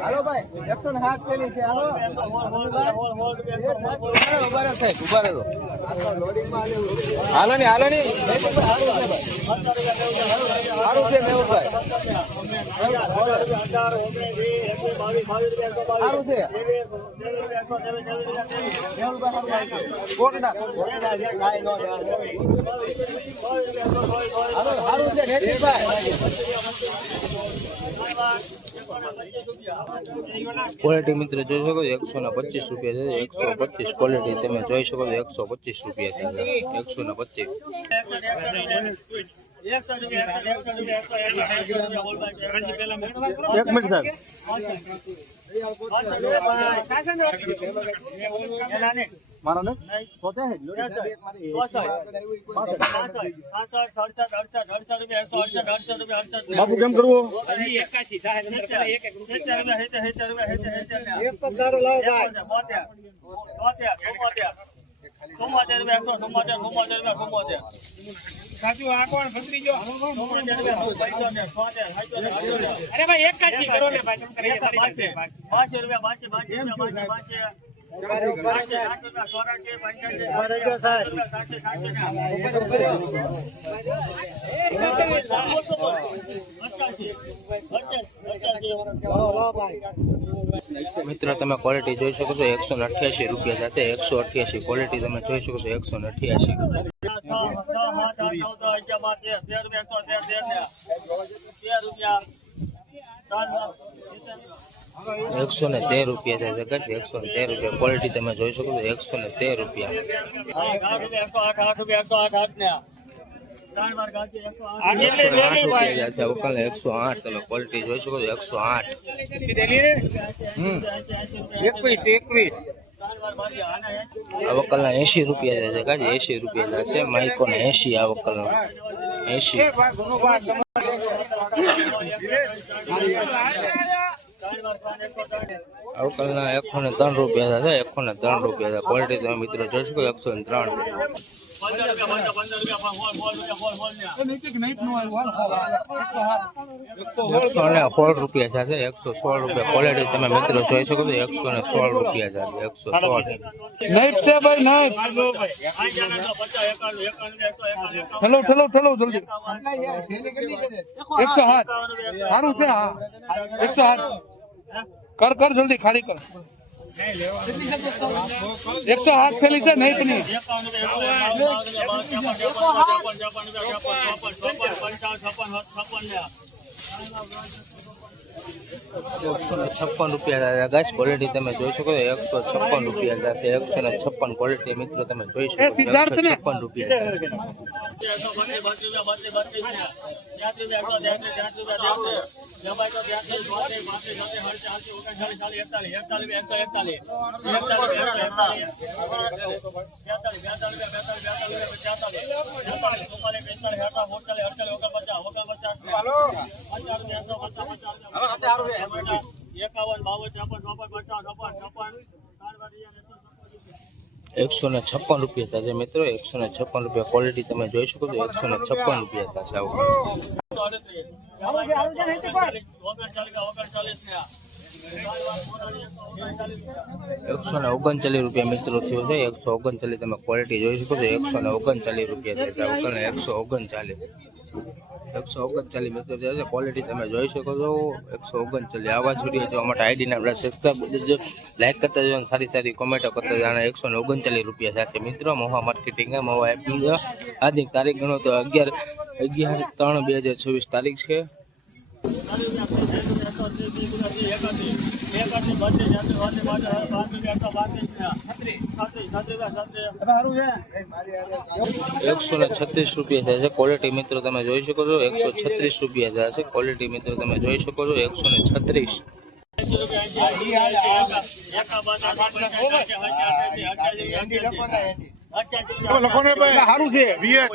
હાલો ભાઈ 107 પેલી છે હાલો હાલો ને સારું છે મેહુલભાઈ સારું છે કોટડા હાલો સારું છે क्वालिटी मित्र જોઈ શકો 125 રૂપિયા છે 125 क्वालिटी તમે જોઈ શકો 125 રૂપિયા છે 125 એક મિનિટ મારો ને પોતે હે બાપુ કેમ કરવું 81 એક પગારો લાવો ભાઈ 75 સાચું આ કોણ ભત્રી જો અરે ભાઈ 81 કરો ને ભાઈ તમે 5 રૂપિયા મિત્ર તમે ક્વોલિટી જોઈ શકો છો 188 રૂપિયા છે 188 ક્વોલિટી તમે જોઈ શકો છો 188 113 રૂપિયા છે જગત 113 રૂપિયા ક્વોલિટી તમે જોઈ શકો છો 113 રૂપિયા 108 તમે ક્વોલિટી જોઈ શકો છો 108 આ વકલના 80 રૂપિયા છે ગાજી 80 રૂપિયા છે માઇકો ને 80 આ વકલનો 80 અવકલના 103 રૂપિયા છે 103 રૂપિયા છે ક્વોલિટી તમે મિત્રો જોઈ શકો 103 116 રૂપિયા છે 116 રૂપિયા ક્વોલિટી તમે મિત્રો જોઈ શકો છો 116 રૂપિયા છે 116 નાઈટ છે ભાઈ નાઈટ ઠલો જલ્દી 107 સારું છે હા 107 કર જલ્દી ખાલી કર 107 થેલી છે નહીં પની 156 રૂપિયા ગાઈસ ક્વોલિટી તમે જોઈ શકો 156 રૂપિયા છે 156 ક્વોલિટી મિત્રો તમે જોઈ શકો 156 રૂપિયા એકસો ને 156 રૂપિયા છે મિત્રો 156 રૂપિયા ક્વોલિટી તમે જોઈ શકો છો 156 રૂપિયા છે આવું 139 રૂપિયા મિત્રો થયો છે 139 તમે ક્વોલિટી જોઈ શકો છો 139 રૂપિયા છે 139 મિત્રો છે ક્વોલિટી તમે જોઈ શકો છો 139 આવા જ વિડીયો જોવા માટે આઈડી ના સબસ્ક્રાઇબ લાઈક કરતા જજો સારી કોમેન્ટો કરતા જજો 139 રૂપિયા થશે મિત્રો મહુવા માર્કેટિંગ મહુવા એપ્રિલ આજની તારીખ ગણો તો 11/3/2024 તારીખ છે એકસો ને 36 રૂપિયા છે ક્વોલિટી મિત્રો તમે જોઈ શકો છો 136 રૂપિયા છે ક્વોલિટી મિત્રો તમે જોઈ શકો છો 136 108 રૂપિયા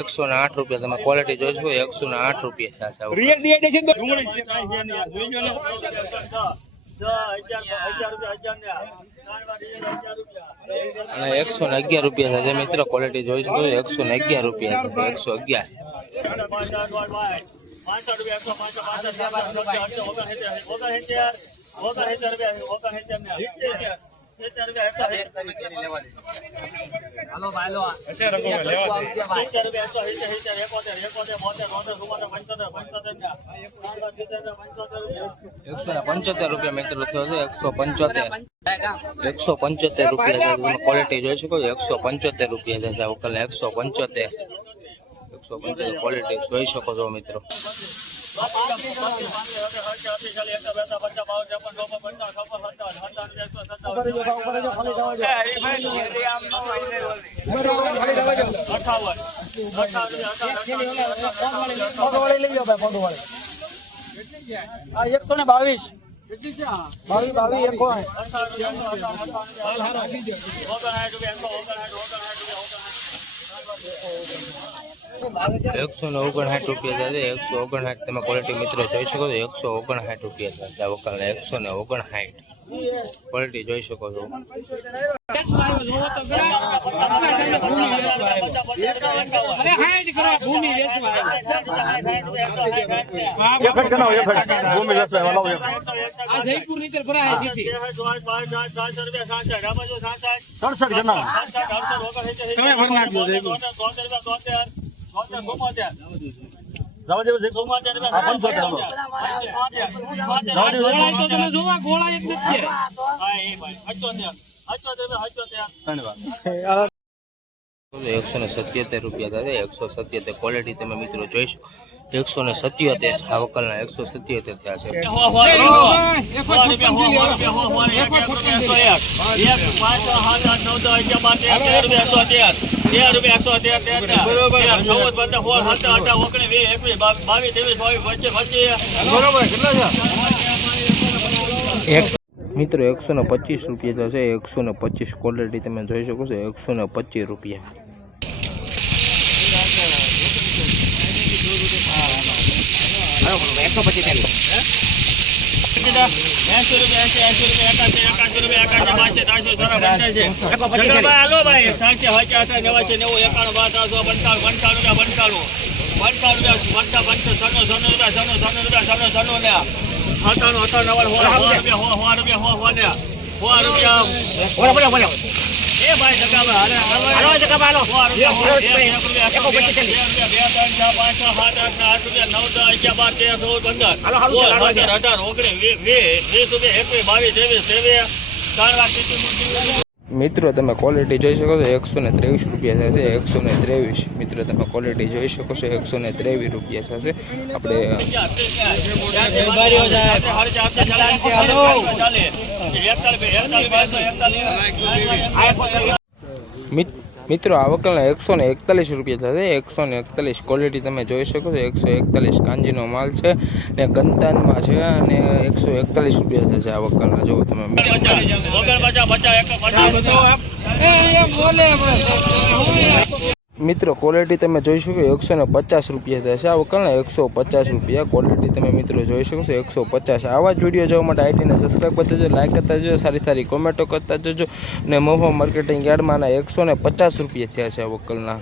108 રૂપિયા તમે ક્વોલિટી જોઈ શકો 108 રૂપિયા અને 111 રૂપિયા થશે મિત્રો. ક્વોલિટી જોઈ શકો છો. 111 રૂપિયા થશે. 111. ₹175 મિત્રો થયો છે. 175 રૂપિયા તમે ક્વોલિટી જોઈ શકો છો. 175 રૂપિયા થશે. વકલ 175 ક્વોલિટી જોઈ શકો છો મિત્રો. ₹159 થશે. 159 તમે ક્વોલિટી મિત્રો જોઈ શકો છો. 159 રૂપિયા થશે. વકલ 159 ક્વોલિટી જોઈ શકો છો. ₹177 ક્વોલિટી તમે મિત્રો જોઈશો. 177 આ વકલના 177 થયા છે. મિત્રો 125 રૂપિયા થશે. 125 ક્વોલિટી તમે જોઈ શકો છો. 125 રૂપિયા. મિત્રો તમે ક્વોલિટી જોઈ શકો છો. 123 રૂપિયા થશે. 123 મિત્રો તમે ક્વોલિટી જોઈ શકો છો. 123 રૂપિયા થશે. આપણે મિત્રો આ વકલના 141 રૂપિયા થશે. 141 ક્વોલિટી તમે જોઈ શકો છો. 141 કાંજીનો માલ છે ને ગંતાનમાં છે અને 141 રૂપિયા થશે આ વકલના. જો તમે મિત્રો ક્વોલિટી તમે જોઈ શકો. 150 રૂપિયા થશે આ વકલના. 150 રૂપિયા ક્વોલિટી તમે મિત્રો જોઈ શકો છો. 150. આવા જ વિડીયો જોવા માટે આઈડીને સબસ્ક્રાઈબ કરતા જજો, લાઈક કરતા જજો, સારી કોમેન્ટો કરતા જજો. અને મોહા માર્કેટિંગ યાર્ડમાંના 150 રૂપિયા થયા છે આ વકલના.